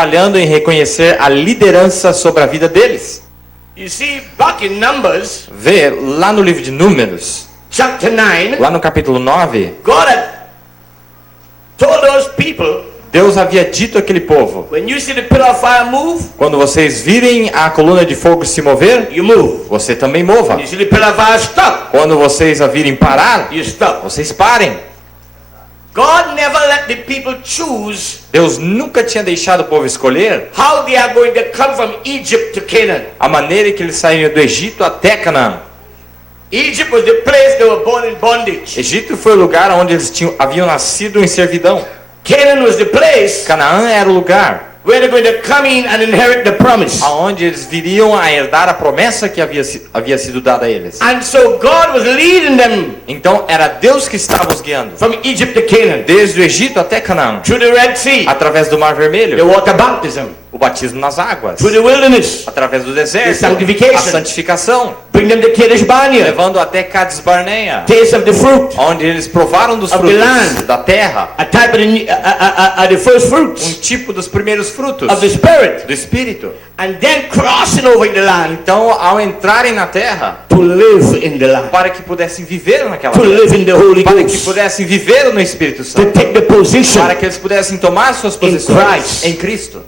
falhando em reconhecer a liderança sobre a vida deles. You see, back in Numbers, Vê lá no livro de Números, chapter 9, lá no capítulo 9, God had told those people, Deus havia dito àquele povo: when you see the pillar of fire move, quando vocês virem a coluna de fogo se mover, you move. você também mova. You see the pillar of fire stop, Quando vocês a virem parar, you stop. vocês parem. God never let the people choose Deus nunca tinha deixado o povo escolher how they are going to come from Egypt to Canaan. a maneira em que eles saíram do Egito até Canaã. Egypt was the place they were born in bondage. Egito foi o lugar onde eles haviam nascido em servidão. Canaan was the place Canaã era o lugar where they're going to come in and inherit the promise. aonde eles viriam a herdar a promessa que havia sido dada a eles. And so God was leading them Então era Deus que estava os guiando, from Egypt to Canaan, desde o Egito até Canaã, through the Red Sea, através do Mar the Vermelho, water baptism, o batismo nas águas, through the wilderness, através do deserto, The sanctification. a santificação, bring them to Kadesh Barnea, levando até Cades Barnea, taste of the fruit, onde eles provaram dos Of the frutos land. da terra, a type of the first fruits tipo dos primeiros frutos of the Spirit, do Espírito. and then crossing over in the land Então, ao entrarem na terra, to live in the land, para que pudessem viver naquela to terra, live in the Holy para que Ghost, pudessem viver no Espírito to Santo, take the position, para que eles pudessem tomar suas Christ. posições em Cristo.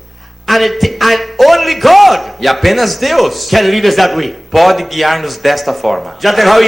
and only God E apenas Deus can lead us that way. pode guiar-nos desta forma. Just like how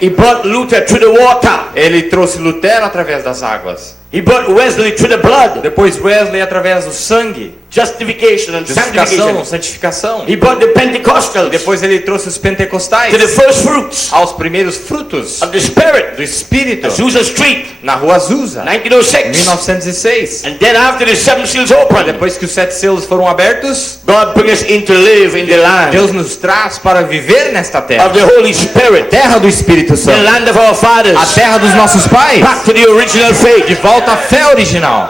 he brought Luther through the water, Ele trouxe Lutero através das águas, he brought Wesley through the blood, depois Wesley através do sangue, justification and justificação, sanctification. santificação. He brought the Pentecostals Depois ele trouxe os pentecostais to the first fruits aos primeiros frutos of the Spirit, do Espírito Azusa Street, na rua Azusa, 1906. 1906. And then after the seven seals opened, Depois que os 7 selos foram abertos, God brings us in to live in the land Deus nos traz para viver nesta of terra, the Holy Spirit, terra do Espírito the Santo, land of our a fathers, terra dos nossos pais, back to the original de faith. volta à fé original.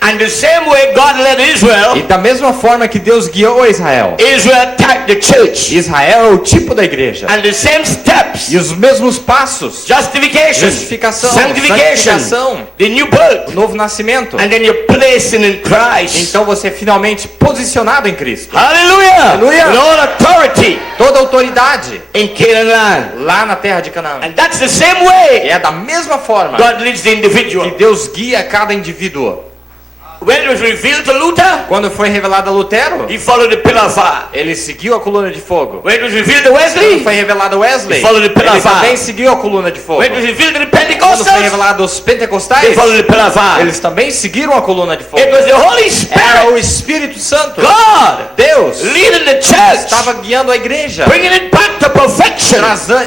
And the same way God led Israel, E da mesma forma que Deus guiou a Israel, Israel typed the church. Israel é o tipo da igreja. And the same steps, E os mesmos passos, justification, justificação, sanctification, santificação, the new birth, o novo nascimento. and then you're placing in Christ. Então você é finalmente posicionado em Cristo. Hallelujah! Hallelujah. With all authority Toda autoridade in Canaan land. lá na terra de Canaã. And that's the same E way é da mesma forma God leads the individual. que Deus guia cada indivíduo. When it was revealed to Luther, Quando foi revelado a Lutero, he followed the pillar of fire. ele seguiu a coluna de fogo. When it was revealed to Quando Wesley, foi revelado a Wesley, He followed the pillar ele of fire. também seguiu a coluna de fogo. when it was revealed to the Quando foi Pentecostals, revelado aos they pentecostais, followed the pillar of fire. eles também seguiram a coluna de fogo. It was the Holy Era Spirit, o Espírito Santo, God, Deus, leading the church, estava guiando a igreja, bringing it back to perfection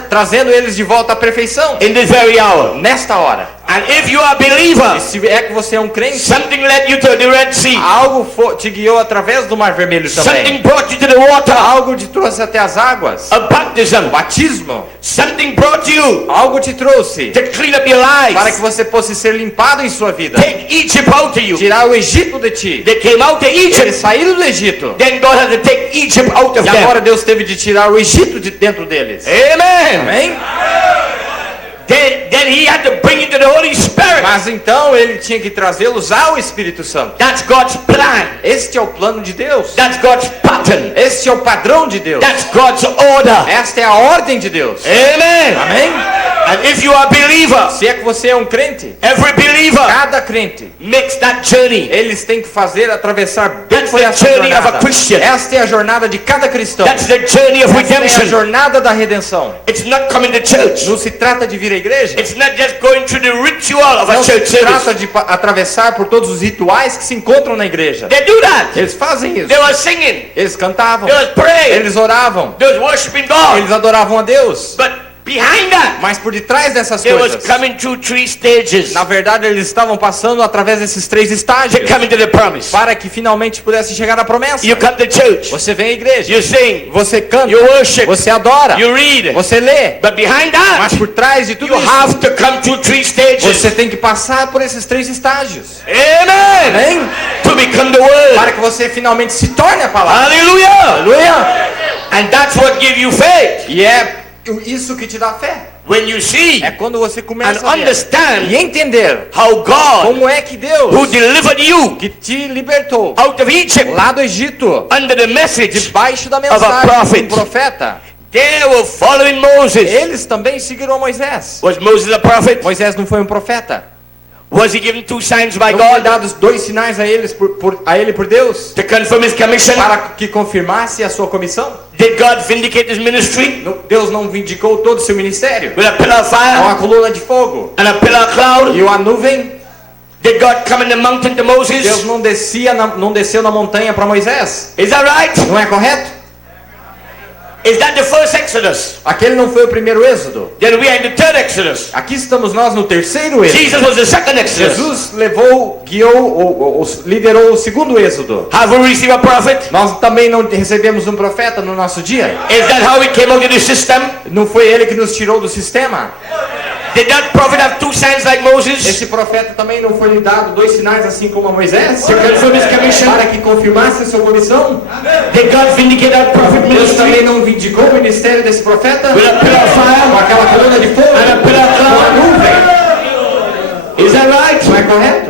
trazendo eles de volta à perfeição in this very hour. nesta hora. And if you are a believer, E se é que você é um crente, something led you to the Red Sea, algo te guiou através do Mar Vermelho something também. brought you to the water, Algo te trouxe até as águas. a baptism, Batismo. something brought you Algo te trouxe to clean up your para que life, você fosse ser limpado em sua vida. take Egypt out of you. Tirar o Egito de ti. They came out of Eles Egypt, saíram do Egito. then God had to take Egypt out of E agora them. Deus teve de tirar o Egito de dentro deles. Amen. Amém? Then he had to bring it to the Holy Spirit. Mas então ele tinha que trazê-los ao Espírito Santo. That's God's plan. Este é o plano de Deus. That's God's pattern. Este é o padrão de Deus. That's God's order. Esta é a ordem de Deus. Amen. Amém? And if you are a believer, Se é que você é um crente, every believer cada crente, makes that journey. eles têm que fazer, atravessar bem That's por the essa journey of a jornada. Christian. Esta é a jornada de cada cristão. That's the journey of Esta é a redemption. jornada da redenção. It's not coming to church. Não se trata de vir à igreja. It's not just going through the ritual of a Não se church service. trata de atravessar por todos os rituais que se encontram na igreja. They do that. Eles fazem isso. They were singing. Eles cantavam. They were praying. Eles oravam. They were worshiping God. Eles adoravam a Deus. But behind that, Mas por detrás dessas they was coisas, coming through 3 stages na verdade eles estavam passando através desses 3 to estágios come into the promise. para que finalmente pudesse chegar à promessa. You come to church. Você vem à igreja, You sing. você canta, You worship. você adora, You read. você lê. But behind Mas that, por trás de tudo you isso, have to come through 3 stages. você tem que passar por esses 3 estágios. Amen. Amém? To become the word. Para que você finalmente se torne a palavra. Hallelujah. Aleluia! And that's what gives you faith. E é isso que te dá fé. When you see É quando você começa and a ver understand e entender how God, como é que Deus who delivered you que te libertou out of Egypt lá do Egito, under the message, debaixo da a mensagem prophet. do profeta, they were following Moses. eles também seguiram Moisés. Was Moses a prophet? Moisés não foi um profeta? Was he given 2 signs by Não foi God dados 2 sinais a eles a ele por Deus to confirm his commission? para que confirmasse a sua comissão? Did God vindicate his ministry Deus não vindicou todo o seu ministério with a pillar of com a fire coluna de fogo and a pillar of cloud? e a nuvem? Did God come in the mountain to Deus Moses? não desceu na montanha para Moisés? Is that right? Não é correto? Is that the first Exodus? Aquele não foi o primeiro êxodo. Then we are in the third Exodus. Aqui estamos nós no terceiro êxodo. Jesus was the second Exodus. Jesus guiou, liderou o segundo êxodo. Have we received a prophet? Nós também não recebemos um profeta no nosso dia. Is that how we came out of the system? Não foi ele que nos tirou do sistema? Did that prophet have 2 signs like Moses? Esse profeta também não foi lhe dado 2 sinais assim como a Moisés? To confirm his commission? Para que confirmasse a sua comissão? Did God vindicate that prophet Deus ministry também não vindicou o ministério desse profeta? with a pillar of Com fire aquela coluna de fogo? and a pillar of Com a cloud? nuvem? Is that right? Não é correto?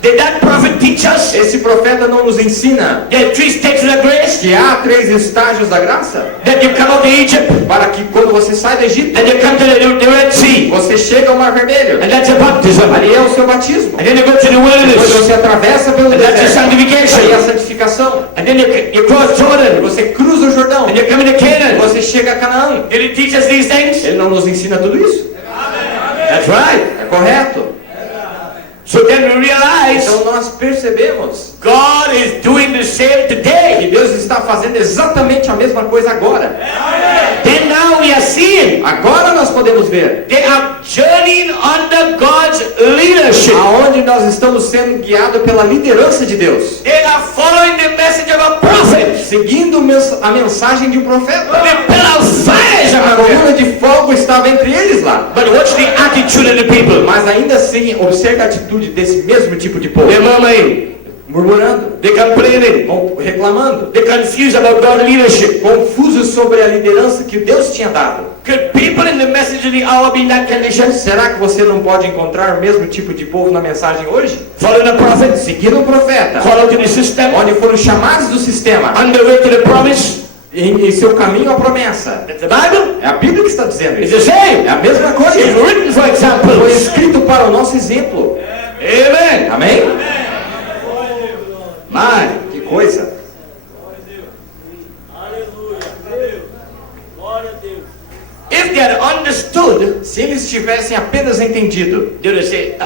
Did that prophet teach us Esse profeta não nos ensina there are 3 stages of grace? que há 3 estágios da graça? That you come out of Egypt Para que quando você sai do Egito, and you come to the Red Sea, você chega ao Mar Vermelho. and that's a baptism. Ali é o seu batismo. And then you go to the Depois wilderness, você atravessa pelo and that's your deserto. Aí é a sanctification. santificação. And then you cross Jordan, Você cruza o Jordão. and you come into Canaan. Você chega a Canaã. Did he teach us these things? Ele não nos ensina tudo isso? That's right. É correto? So then we realize Então nós percebemos God is doing the same que today. Deus está fazendo exatamente a mesma coisa agora. Then now we are seeing Agora nós podemos ver they are journeying under God's leadership. aonde nós estamos sendo guiados pela liderança de Deus, They are following the message of a prophet. seguindo a mensagem de um profeta. The pillar of fire is A among them. coluna de fogo estava entre eles lá. But what's the attitude of the people? Mas ainda assim, observe a atitude desse mesmo tipo de povo. They're murmuring, Murmurando, they're complaining, reclamando, they're confused about God's leadership. confusos sobre a liderança que Deus tinha dado. Could people in the message of the hour be in that condition? Será que você não pode encontrar o mesmo tipo de povo na mensagem hoje? Following a prophet, Seguindo o profeta, follow to the system, onde foram chamados do sistema, on the way to the promise. em seu caminho à promessa. That's the Bible. É a Bíblia que está dizendo It's isso. the same. É a mesma It's coisa. written for Foi examples. escrito para o nosso exemplo. Amen. Amém? Man, Que coisa. if they had understood, Se eles tivessem apenas entendido, they would say,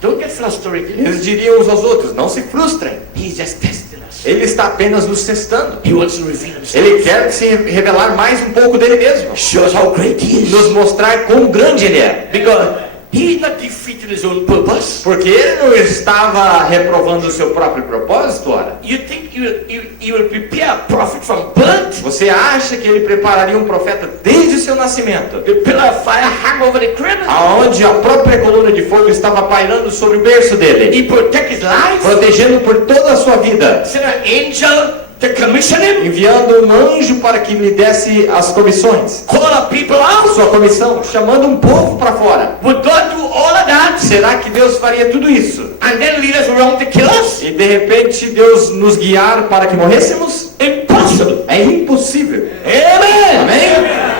don't get frustrated. eles diriam uns aos outros, não se frustrem. He's just testing us. Ele está apenas nos testando. He wants to reveal himself. Ele quer se revelar mais um pouco dele mesmo. Show us how great he is. Nos mostrar quão grande ele é. Because he's not defeating his own purpose. Porque ele não estava reprovando o seu próprio propósito, ora. You think you will prepare a prophet from birth? Você acha que ele prepararia um profeta desde o seu nascimento? The pillar of fire hung over the cradle. Aonde a própria coluna de fogo estava pairando sobre o berço dele, He protect his life. protegendo por toda a sua vida, Send an angel to commission him. enviando um anjo para que lhe desse as comissões, Call a people out. sua comissão, chamando um povo para fora. Would God do all of that Será que Deus faria tudo isso? and then lead us around to kill us? E de repente Deus nos guiar para que morrêssemos? Impossible. É impossível. Amen. Amém?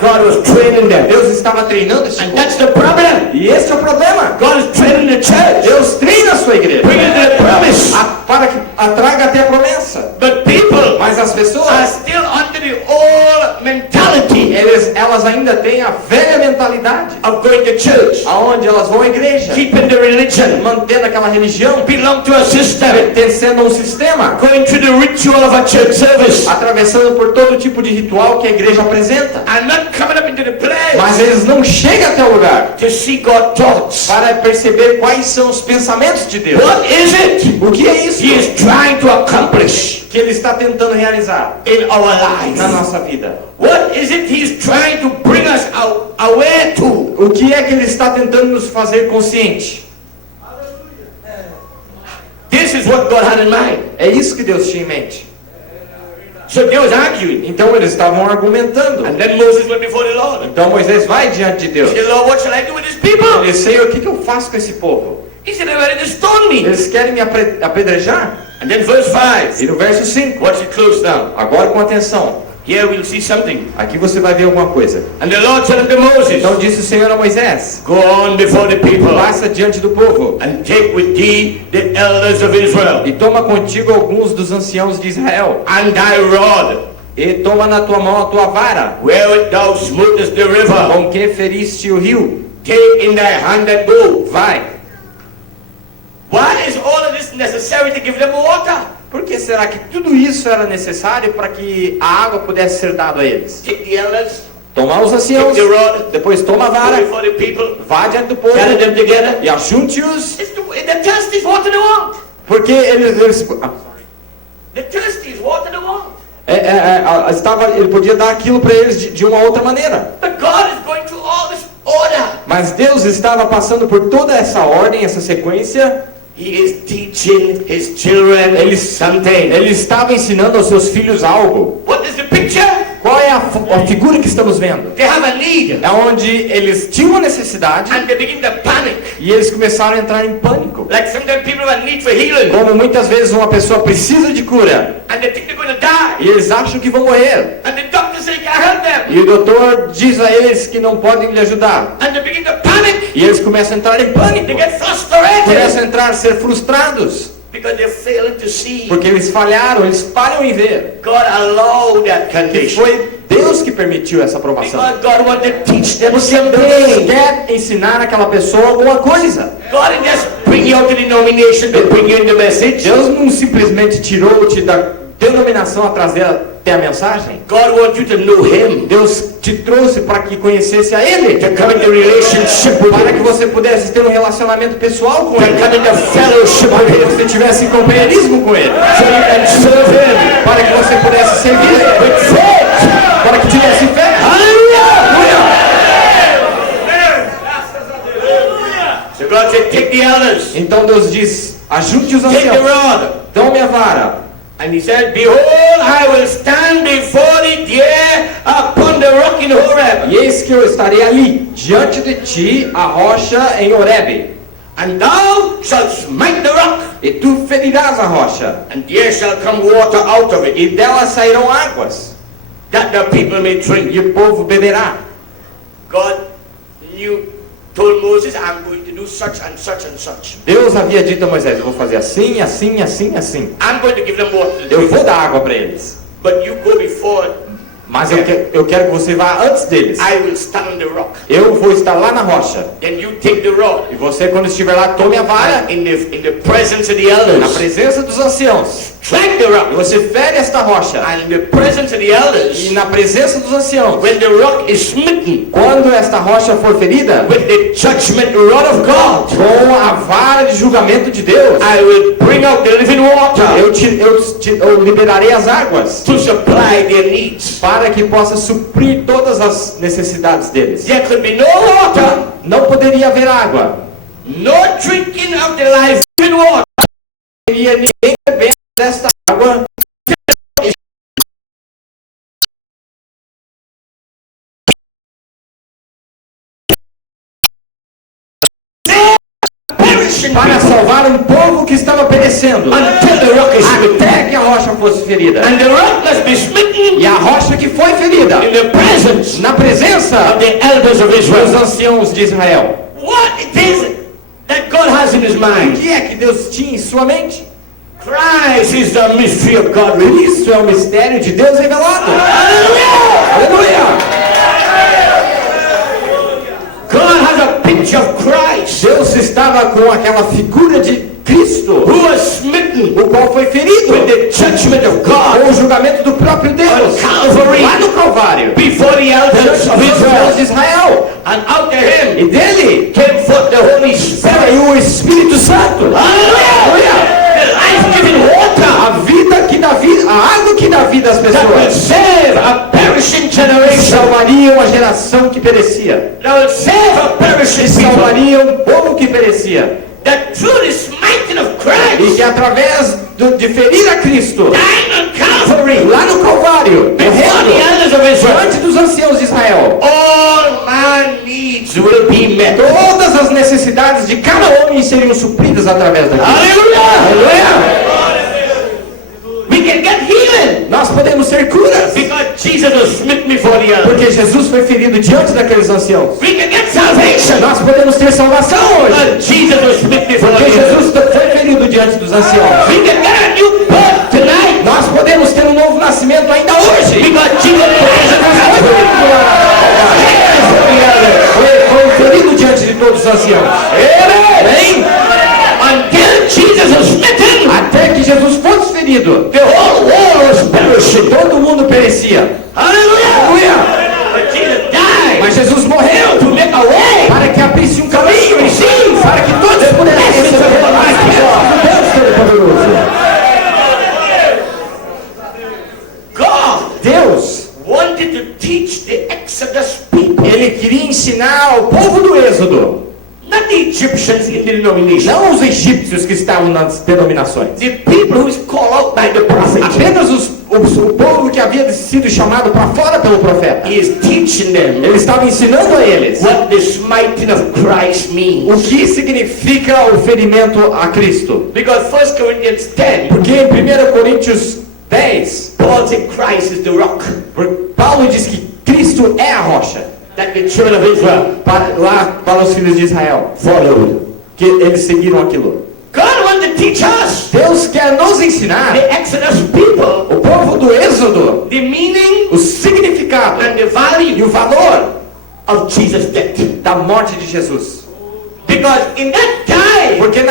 God was training them. Deus estava treinando esse And povo. that's the problem. E esse é o problema. God is training the church. Deus treina a sua igreja Bring it to the promise. para que traga até a promessa. But people Mas as are pessoas, still under the old mentality elas ainda têm a velha mentalidade, of going to church, aonde elas vão à igreja, keeping the religion, mantendo aquela religião, belong to a system, pertencendo a um sistema, going through the ritual of a church service, atravessando por todo tipo de ritual que a igreja apresenta. and not coming up into the place Mas eles não chegam até o lugar to see God's thoughts. para perceber quais são os pensamentos de Deus. What is it O que é isso He is trying to accomplish que Ele está tentando realizar in our life? na nossa vida? What is it He's trying to bring us away to? O que é que Ele está tentando nos fazer consciente? This is what God had in mind. É isso que Deus tinha em mente. So they was arguing. Então eles estavam argumentando. And then Moses went before the Lord. Então Moisés vai diante de Deus. He said, Lord, what shall I do with these people? Ele disse, Senhor, o que eu faço com esse povo? He said, they're ready to stone me. Eles querem me apedrejar? And then verse 5. E no verso 5, Watch it close down. agora com atenção, Here we'll see something. aqui você vai ver alguma coisa. And the Lord said unto Moses, Então disse o Senhor a Moisés, go on before the people passa diante do povo and take with thee the elders of Israel e toma contigo alguns dos anciãos de Israel and thy rod, e toma na tua mão a tua vara, wherewith thou smotest the river. com que feriste o rio. Take in thy hand and go. Vai. Why is all of this necessary to give them water? Por que será que tudo isso era necessário para que a água pudesse ser dada a eles? Take the elders, Toma os anciãos, take the rod, depois toma a go vara, before the people, vá diante do povo gather them together. e ajunte-os, It's the thirsty is water they want. porque eles The thirsty is water they want. ele podia dar aquilo para eles de uma outra maneira. But God is going through all this order. Mas Deus estava passando por toda essa ordem, essa sequência. He is teaching his children something. Ele estava ensinando aos seus filhos algo. What is the picture? Qual é a figura que estamos vendo? They have a need. É onde eles tinham uma necessidade And they begin to panic. e eles começaram a entrar em pânico. Like sometimes people have a need for healing. Como muitas vezes uma pessoa precisa de cura And they think they're going to die. e eles acham que vão morrer. And the doctor says, can't help them. E o doutor diz a eles que não podem lhe ajudar. And they begin to panic. E eles começam a entrar em pânico. They get frustrated. Começam a entrar, a ser frustrados. Because they're failing to see. Porque eles falharam, eles falham em ver. God allowed that Que condition. foi Deus que permitiu essa aprovação. Because God wanted to teach them Porque Deus something. quer ensinar aquela pessoa alguma coisa. God didn't just bring you out to the denomination to bring you in the message. Deus não simplesmente tirou-te da denominação a trazer até a mensagem. God wants you to know Him. Deus te trouxe para que conhecesse a Ele. To come into relationship with Para que Him. você pudesse ter um relacionamento pessoal com To Ele. come into fellowship Para que with Him. você tivesse companheirismo com Ele. So you can serve Him. Para que você pudesse servir Ele. With faith. Para que tivesse fé. Hallelujah. So God said, take the elders. Então Deus diz, ajunte os Take the anciãos. rod. Tome a vara. And he said, behold, I will stand before thee there upon the rock in Horeb. E eis que eu estarei ali, diante de ti, a rocha em Horebe. And thou shalt smite the rock, E tu ferirás a rocha, and there shall come water out of it, e dela sairão águas, that the people may drink. e o povo beberá. God told Moses, I'm going to do such and such and such. Deus havia dito a Moisés, eu vou fazer assim, assim, assim, assim. I'm going to give them water to Eu drink. vou dar água para eles. But you go before, Mas eu quero que você vá antes deles. I will stand on the rock. Eu vou estar lá na rocha. Then you take the rod. E você, quando estiver lá, tome a vara, And in the presence of the na elders, presença dos anciãos. strike the E rock. você fere esta rocha. And in the presence of the elders, E na presença dos anciãos. when the rock is smitten Quando esta rocha for ferida, with the judgment rod of God, com a vara de julgamento de Deus, I will bring out the living water eu liberarei as águas to supply their needs. para que possa suprir todas as necessidades deles. There could be no water, Não poderia haver água. no drinking of the life-giving water. Não teria ninguém bebendo desta água. Perishing Para people salvar um povo que estava perecendo. until the rock is smitten. Até que a rocha fosse ferida. And the rock must be smitten E a rocha que foi ferida, in the presence na presença of the elders of dos Israel. anciãos de Israel. What it is that God has in His O mind? que é que Deus tinha em sua mente? Christ is the mystery of God. Cristo é o mistério de Deus revelado. Aleluia! God has a picture of Christ Deus estava com aquela figura de Cristo, who was smitten o qual foi ferido with the judgment of com God o julgamento do próprio Deus, on Calvary lá no Calvário, before the elders of Deus de Israel. Israel. And out of Him E dele came forth the Holy Spirit. saiu o Espírito Santo. Hallelujah! The life-giving water A vida que dá vida, a água que dá vida às that will pessoas, save a perishing generation. salvaria uma geração que perecia, That will save a perishing people. salvaria um povo que perecia, That through the smiting of e que Christ, através de ferir a Cristo dying on Calvary, lá no Calvário, Israel, diante dos anciãos de Israel, all my needs will be met. todas as necessidades de cada homem seriam supridas através daquilo. Hallelujah! We can get healing Nós podemos ter curas, because Jesus was smitten before the earth. porque Jesus foi ferido diante daqueles anciãos. We can get salvation Nós podemos ter salvação hoje, because Jesus was smitten before porque the earth. Jesus foi ferido diante dos anciãos. We can get a new birth tonight Nós podemos ter um novo nascimento ainda hoje, because Jesus foi ferido diante de todos os anciãos. Amém? until Jesus was smitten, Até que Jesus fosse ferido, the whole world was perishing. todo mundo perecia. Hallelujah! But Jesus died Mas Jesus morreu to make a way. para que abrisse um caminho, para que todos pudessem receber a Deus Todo-Poderoso. God Deus, wanted to teach the Exodus people, Ele queria ensinar ao povo do Êxodo, not the Egyptians in the denomination, não os egípcios que estavam nas denominações, the people who is called out by the prophet. apenas o povo que havia sido chamado para fora pelo profeta. He is teaching them Ele estava ensinando a eles what the smiting of Christ o means. que significa o ferimento a Cristo. Because 1 Corinthians 10, Porque em 1 Coríntios 10, Paul said Christ is the rock Paulo diz que Cristo é a rocha that the children of Israel para os filhos de Israel, followed. que eles seguiram aquilo. God wants to teach us, Deus quer nos ensinar, the Exodus people, o povo do Êxodo, the meaning o significado and the e value o valor of Jesus' death. da morte de Jesus. Because in that time, Porque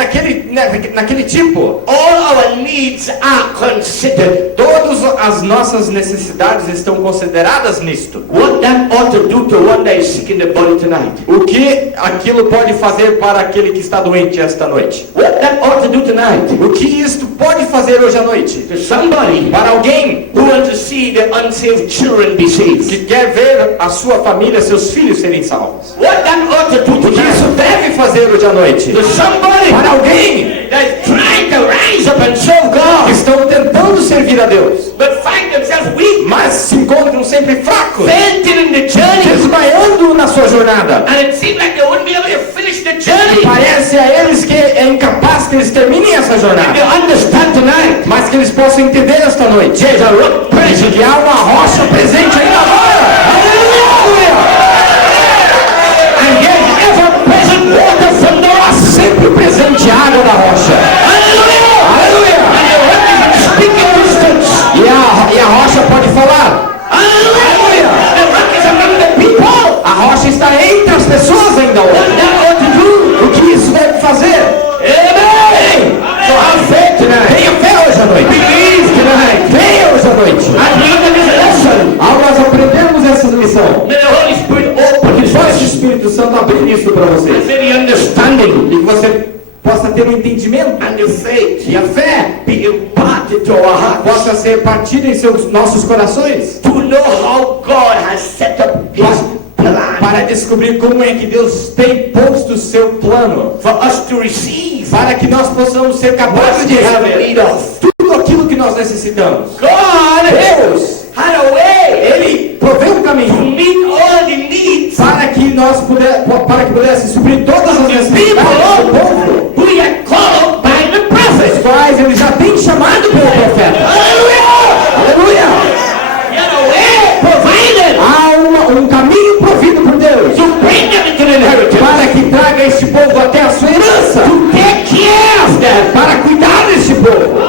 naquele tipo, all our needs are considered. todas as nossas necessidades estão consideradas nisto. What that ought to do to one that is sick in the body tonight. O que aquilo pode fazer para aquele que está doente esta noite? What that ought to do tonight O que isto pode fazer hoje à noite? to somebody Para alguém who wants to see the unsaved children be saved. que quer ver a sua família, seus filhos serem salvos. What that ought to do O que isso tonight deve fazer hoje à noite? to somebody Para alguém that is trying to rise up and serve que God, estão tentando servir a Deus, but find themselves weak, mas se encontram sempre fracos, fainting in the journey, desmaiando na sua jornada. and it seems like they wouldn't be able to finish the journey. Parece a eles que é incapaz que eles terminem essa They jornada, understand tonight. mas que eles possam entender esta noite There's a rock present. que há uma rocha presente ainda agora. Aleluia! And there's ever-present water from the rock. Sempre presente a água da rocha. Hallelujah! Aleluia! And the rock is speaking distance. E a rocha pode falar. Hallelujah! The rock is among the people. A rocha está entre as pessoas ainda What hoje. that ought to do? O que isso deve fazer? Amen! So have faith tonight. Tenha fé hoje à noite. Believe tonight. Venha hoje à noite. As we look at this lesson, Ao nós aprendemos essa lição, may the Holy Spirit open his pode o eyes Espírito Santo abrir isso para and vocês. may the understanding E que você possa ter um entendimento and the faith e a fé be imparted to our hearts possa ser partida em nossos corações to know how God has set up his plan para descobrir como é que Deus tem posto o seu plano, for us to receive para que nós possamos ser what capazes de we have need receber of. tudo aquilo que nós necessitamos. God Deus, had a way Ele proveu um to caminho meet all the needs para que pudesse suprir todas as of the necessidades do people povo, who he had called by the os prophet. quais Ele já tem chamado pelo profeta. Hallelujah! Aleluia! He had a way provided Há um caminho provido por Deus to bring them into the inheritance, para que traga este povo até a sua herança, to take care of them. para cuidar deste povo.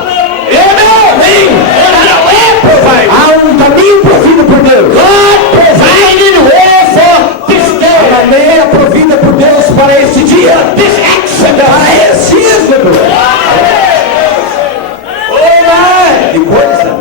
Amen. God had a way provided. Há um caminho provido por Deus. God provided way for this A day, maneira provida por Deus para este dia, this Exodus. para este êxodo. Amen. Que coisa!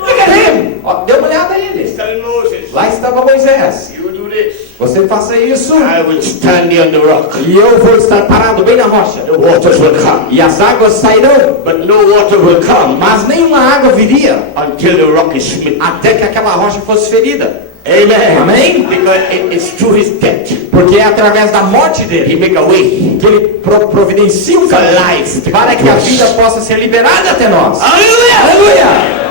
Look at him! Ó, dê uma olhada a ele. Telling Moses, Lá estava Moisés. you do this, Você faça isso I will stand here on the rock. e eu vou estar parado bem na rocha. The waters will come, E as águas sairão, but no water will come mas nenhuma água viria until the rock is smitten. até que aquela rocha fosse ferida. Amen. Amém? Because it is through his death Porque é através da morte he dele make a way que ele providencia um for caminho life to para come que to a us. vida possa ser liberada até nós. Hallelujah. Aleluia!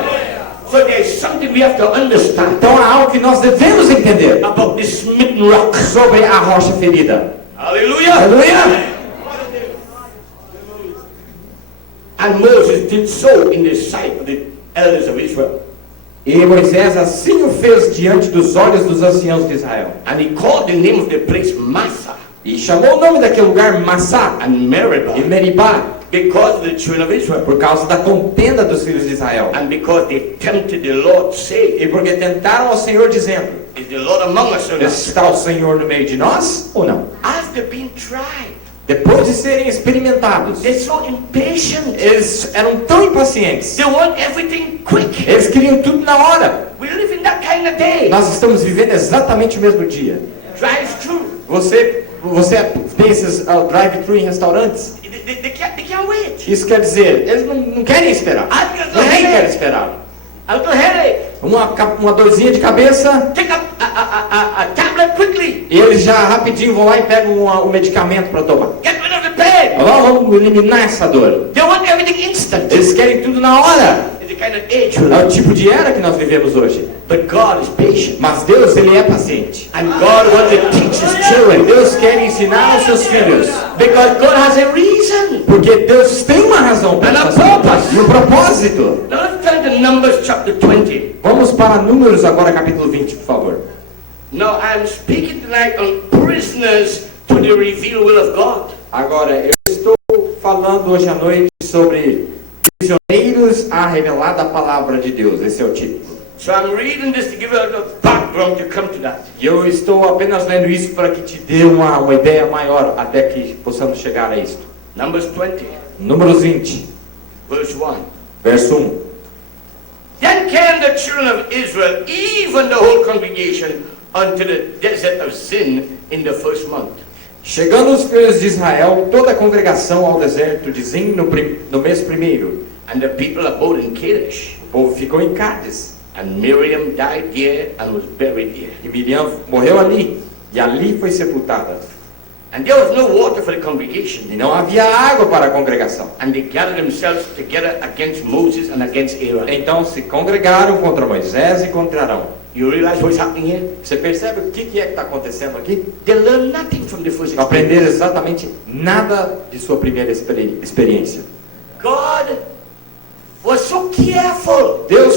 So there's something we have to understand Então há algo que nós devemos entender about this smitten rock. sobre a rocha ferida. Hallelujah. Aleluia! And Moses did so in the sight of the elders of Israel. E Moisés assim o fez diante dos olhos dos anciãos de Israel. And he called the name of the place Massah E chamou o nome daquele lugar Massá and Meribah e Meribá, because of the children of Israel. por causa da contenda dos filhos de Israel. And because they tempted the Lord, saying, E porque tentaram ao Senhor dizendo: is the Lord among us or not? está o Senhor no meio de nós ou não? After being tried, Depois de serem experimentados, they're so impatient. eles eram tão impacientes. They want everything quick. Eles queriam tudo na hora. We live in that kind of day. Nós estamos vivendo exatamente o mesmo dia. Drive-through. Você tem esses drive-thru em restaurantes? They can't wait. Isso quer dizer, eles não querem esperar. Ninguém quer esperar. A little headache. Uma dorzinha de cabeça, Take a tablet quickly. e eles já rapidinho vão lá e pegam o medicamento para tomar. Get rid of the pain. Vamos eliminar essa dor. They want everything instant. Eles querem tudo na hora. It's the kind of age we're É o in. tipo de era que nós vivemos hoje. But God is patient. Mas Deus, Ele é paciente. And God wants to teach His children. Deus quer ensinar aos seus filhos. Because God has a reason. Porque Deus tem uma razão para And a fazer. purpose. E um propósito. Now let's turn to Numbers chapter 20. Vamos para Números agora, capítulo 20, por favor. Now I'm speaking tonight on prisoners to the revealed will of God. Agora, eu estou falando hoje à noite sobre prisioneiros à revelada palavra de Deus. Esse é o título. So I'm reading this to give you a little background to come to that. E eu estou apenas lendo isso para que te dê uma ideia maior até que possamos chegar a isto. Numbers 20, Números 20, verse 1. verso 1. Then came the children of Israel, even the whole congregation, unto the desert of Zin in the first month. Chegando os filhos de Israel, toda a congregação ao deserto de Zin no mês primeiro. And the people abode in Kadesh. O povo ficou em Cádiz. And Miriam died there and was buried there. E Miriam morreu ali. E ali foi sepultada. And there was no water for the congregation. E não havia água para a congregação. And they gathered themselves together against Moses and against Aaron. Então se congregaram contra Moisés e contra Arão. You realize what's happening here? Você percebe o que é que está acontecendo aqui? They learned nothing from the first Não experience. aprenderam exatamente nada de sua primeira experiência. God was so careful. Deus